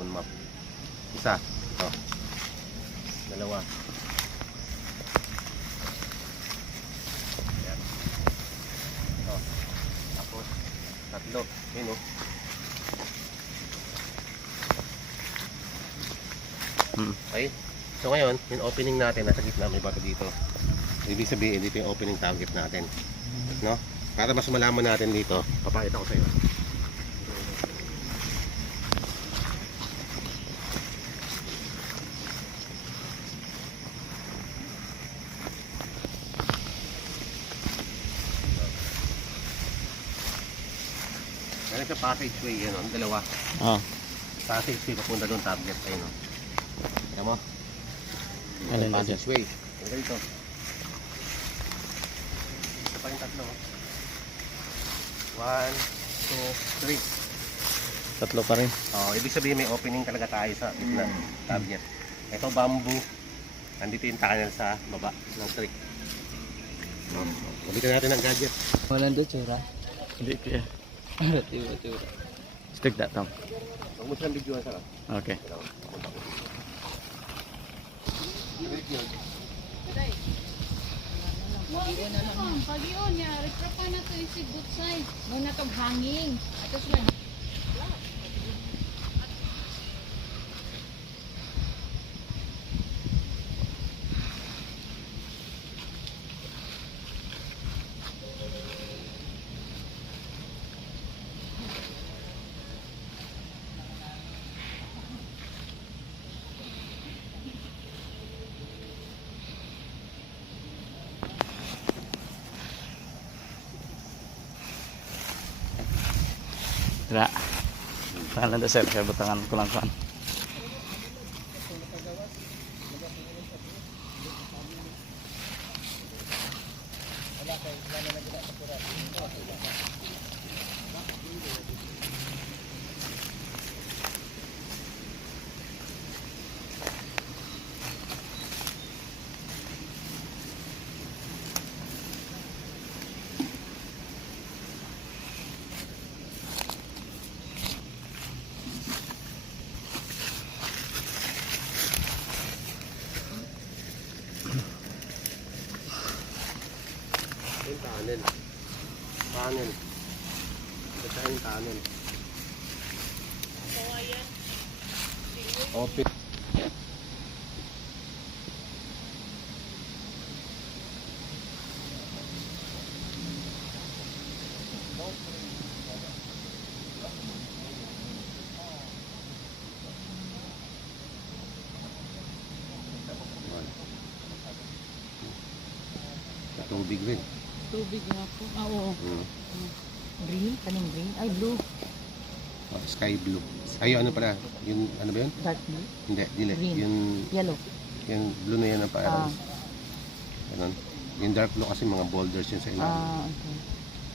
zone map. Isa, ito. Dalawa. Ayan. Ito. Tapos, tatlo. Yun o. Okay. So ngayon, yung opening natin, nasa gitna, may bato dito. Ibig sabihin, dito yung opening target natin. No? Para mas malaman natin dito, papakita ko sa iyo. Meron sa passageway yun, no? Dalawa. Passageway papunta doon target. Ayun, no? Kaya mo? Alin na dyan? Passageway. Ano dito? Ito pa yung tatlo. 1, 2, 3. Tatlo pa rin. Ibig sabihin may opening talaga tayo sa gitna target. Ito bamboo. Andito yung tunnel sa baba ng tree. Ulitin natin ang gadget. Walang do, tsura. Hindi kaya. Tsura. Stick that Tom. Huwag mo silang videoan sa Okay. Pag yun, retrapan na to isig good side. Muna itong hanging. Tapos lang. Tira. Saan lang sir? Kaya butangan ko lang saan. Yung tunnel. Tunnel. Ito yung tunnel. Open. Sa tubig rin. Tubig nga po. Oo. Green? Kanong green? Ay, blue. Sky blue. Ay, ano pala? Yung, ano ba yun? Dark blue. Hindi, dili. Green. Yung Yellow. blue na yan ang parang. Ganun. Yung dark blue kasi mga boulders yun sa ilalim. Okay.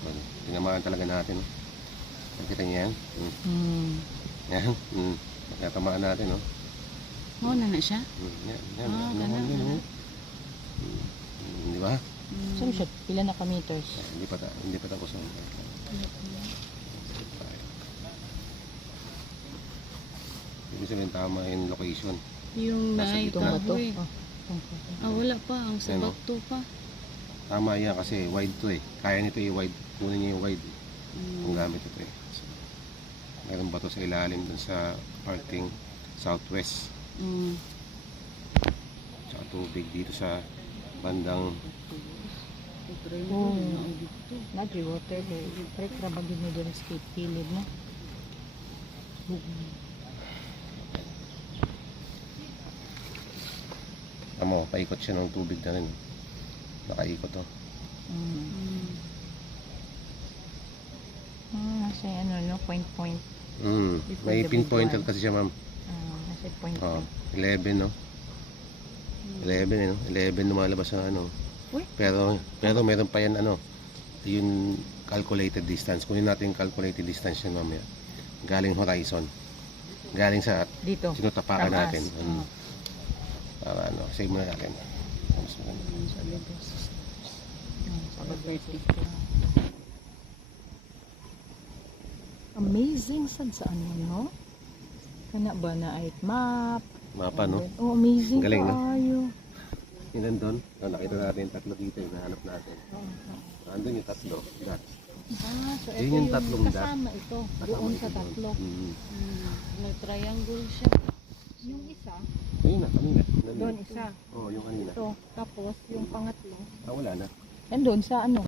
Ganun. Tinamaan talaga natin. No? Nakita niyo yan? Yan. Natamaan natin. No? Oo na siya. Yan. Yan. Ganun. Yan. Di ba? Saan siya? Pila na ka-meters? Hindi pa tapos. Ibig sabihin tama yung location. Yung Nasa may gitna. kahoy. Oh. Wala pa. Ang Ayan, sabak to pa. Tama yan kasi wide to eh. Kaya nito i-wide. Kunin niya yung wide. Kung gamit ito eh. So, meron ba to sa ilalim dun sa parting southwest. Tsaka tubig dito sa bandang Nagri water. Break ra ba gid mo dyan sa kilid mo? paikot siya ng tubig na rin. Nakaikot to. Nasa ano, no? Point. May pinpointed kasi siya, ma'am. Nasa point. 11, no? 11, no? 11 lumalabas sa ano. Uy. Pero meron pa yan, ano, yung calculated distance. Kunin natin yung calculated distance yan mamaya. Galing horizon. Galing sa Dito. sinutapakan Taas. natin. Para ano, save muna natin. Amazing sad sa ano, no? Kana ba na ay map? Mapa, no? Oh, amazing. Galing, no? Ayo. Yun nandun. Oh, nakita natin tatlo dito yung nahanap natin. Andun yung tatlo. That. So Yun ito yung tatlong dot. kasama ito. Doon sa tatlo. May triangle siya. Yung isa, Ayun na, kanina. Nandun. doon isa. Oh, yung kanina. Ito. Tapos yung pangatlo, Ah, wala na. nandun sa ano?